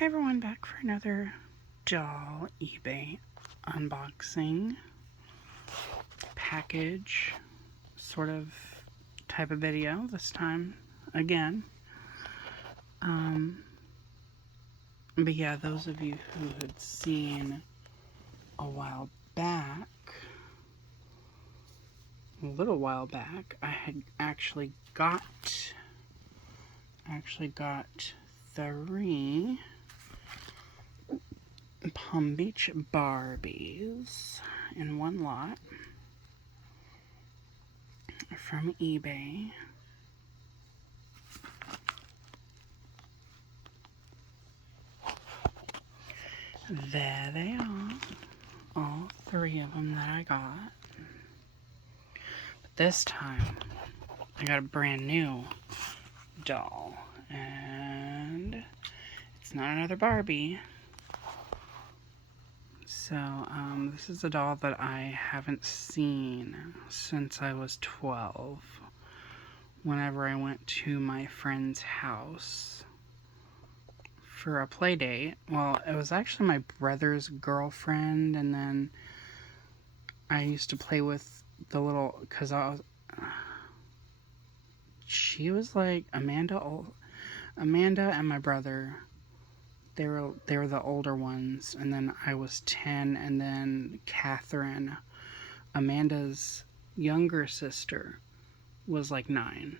Hey everyone, back for another doll eBay unboxing package sort of type of video this time again. But yeah, those of you who had seen a little while back, I had actually got 3 Palm Beach Barbies in one lot from eBay. There they are, all 3 of them that I got. But this time, I got a brand new doll, and it's not another Barbie. So, this is a doll that I haven't seen since I was 12, whenever I went to my friend's house for a play date. Well, it was actually my brother's girlfriend, and then I used to play with the little, because she was like Amanda and my brother. They were the older ones, and then I was 10, and then Catherine, Amanda's younger sister, was like 9.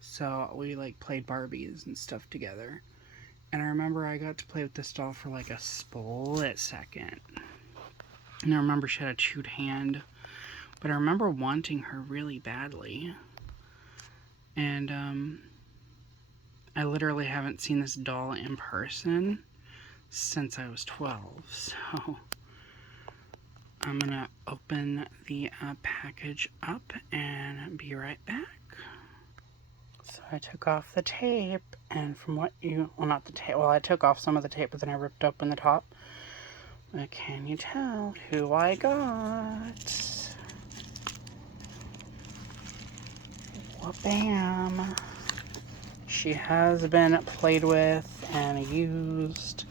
So we like played Barbies and stuff together. And I remember I got to play with this doll for like a split second. And I remember she had a chewed hand, but I remember wanting her really badly. And I literally haven't seen this doll in person since I was 12, so I'm gonna open the package up and be right back. So I took off the tape, and from what not the tape, well, I took off some of the tape, but then I ripped open the top. But can you tell who I got? Well, bam! She has been played with and used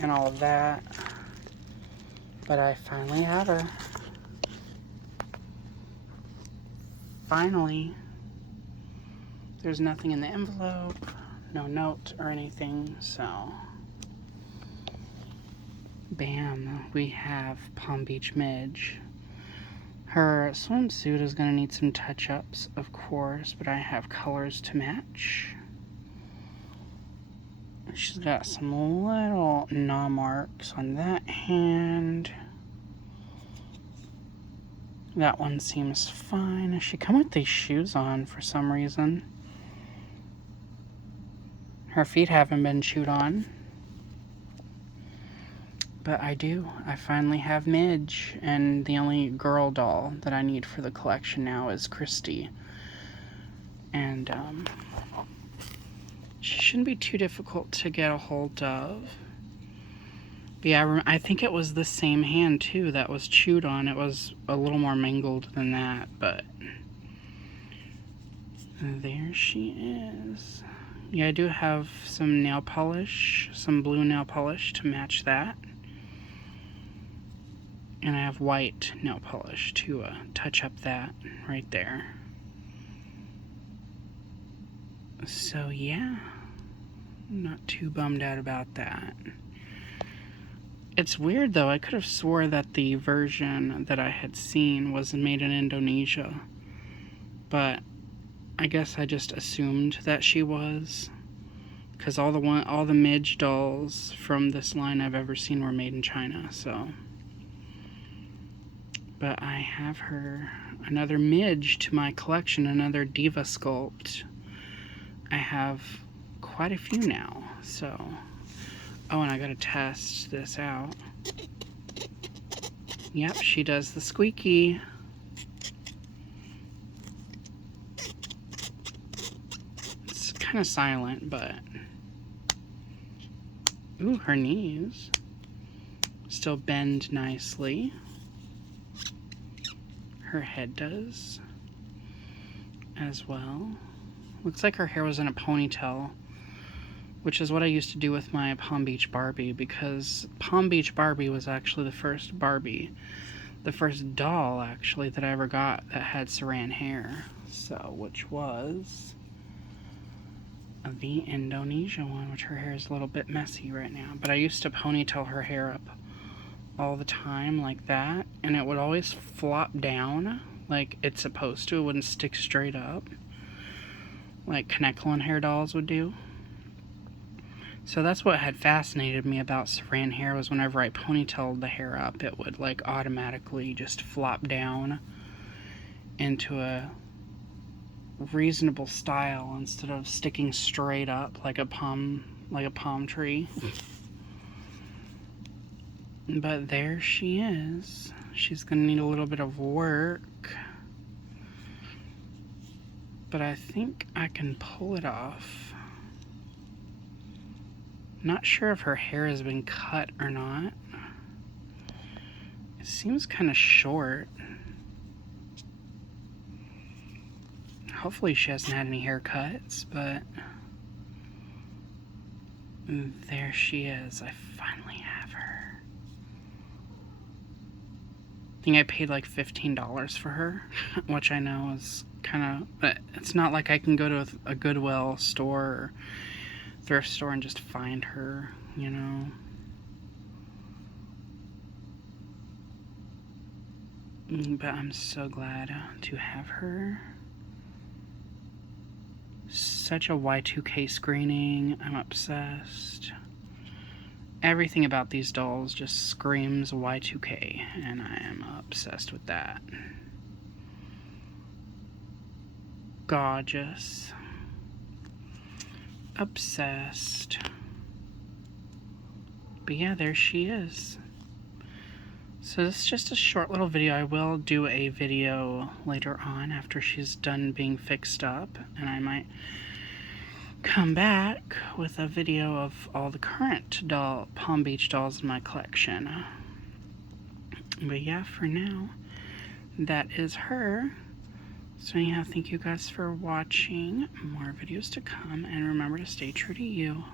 and all of that, but I finally have her. Finally. There's nothing in the envelope, no note or anything, so bam, we have Palm Beach Midge. Her swimsuit is going to need some touch-ups, of course, but I have colors to match. She's got some little gnaw marks on that hand. That one seems fine. She come with these shoes on for some reason. Her feet haven't been chewed on. But I do. I finally have Midge, and the only girl doll that I need for the collection now is Christy. And she shouldn't be too difficult to get a hold of. But yeah, I think it was the same hand too that was chewed on. It was a little more mangled than that, but there she is. Yeah, I do have some nail polish, some blue nail polish to match that. And I have white nail polish to touch up that right there. So yeah, not too bummed out about that. It's weird though, I could have swore that the version that I had seen was made in Indonesia. But I guess I just assumed that she was. Because all the Midge dolls from this line I've ever seen were made in China, so. But I have her, another Midge to my collection, another Diva sculpt. I have quite a few now, so. Oh, and I gotta test this out. Yep, she does the squeaky. It's kind of silent, but. Ooh, her knees still bend nicely. Her head does as well. Looks like her hair was in a ponytail which is what I used to do with my Palm Beach Barbie, because Palm Beach Barbie was actually the first doll actually that I ever got that had saran hair. So, which was the Indonesia one, which her hair is a little bit messy right now. But I used to ponytail her hair up all the time like that, and it would always flop down like it's supposed to. It wouldn't stick straight up like Connectline hair dolls would do. So that's what had fascinated me about saran hair, was whenever I ponytailed the hair up, it would like automatically just flop down into a reasonable style instead of sticking straight up like a palm tree. But there she is. She's gonna need a little bit of work, but I think I can pull it off. Not sure if her hair has been cut or not. It seems kind of short. Hopefully she hasn't had any haircuts, but there she is. I finally have her. I think I paid like $15 for her, which I know is kind of, but it's not like I can go to a Goodwill store or thrift store and just find her, you know. But I'm so glad to have her. Such a Y2K screening. I'm obsessed. Everything about these dolls just screams Y2K, and I am obsessed with that. Gorgeous. Obsessed. But yeah, there she is. So this is just a short little video. I will do a video later on after she's done being fixed up, and I might come back with a video of all the current Palm Beach dolls in my collection. But yeah, for now, that is her. So anyhow, thank you guys for watching. More videos to come, and remember to stay true to you.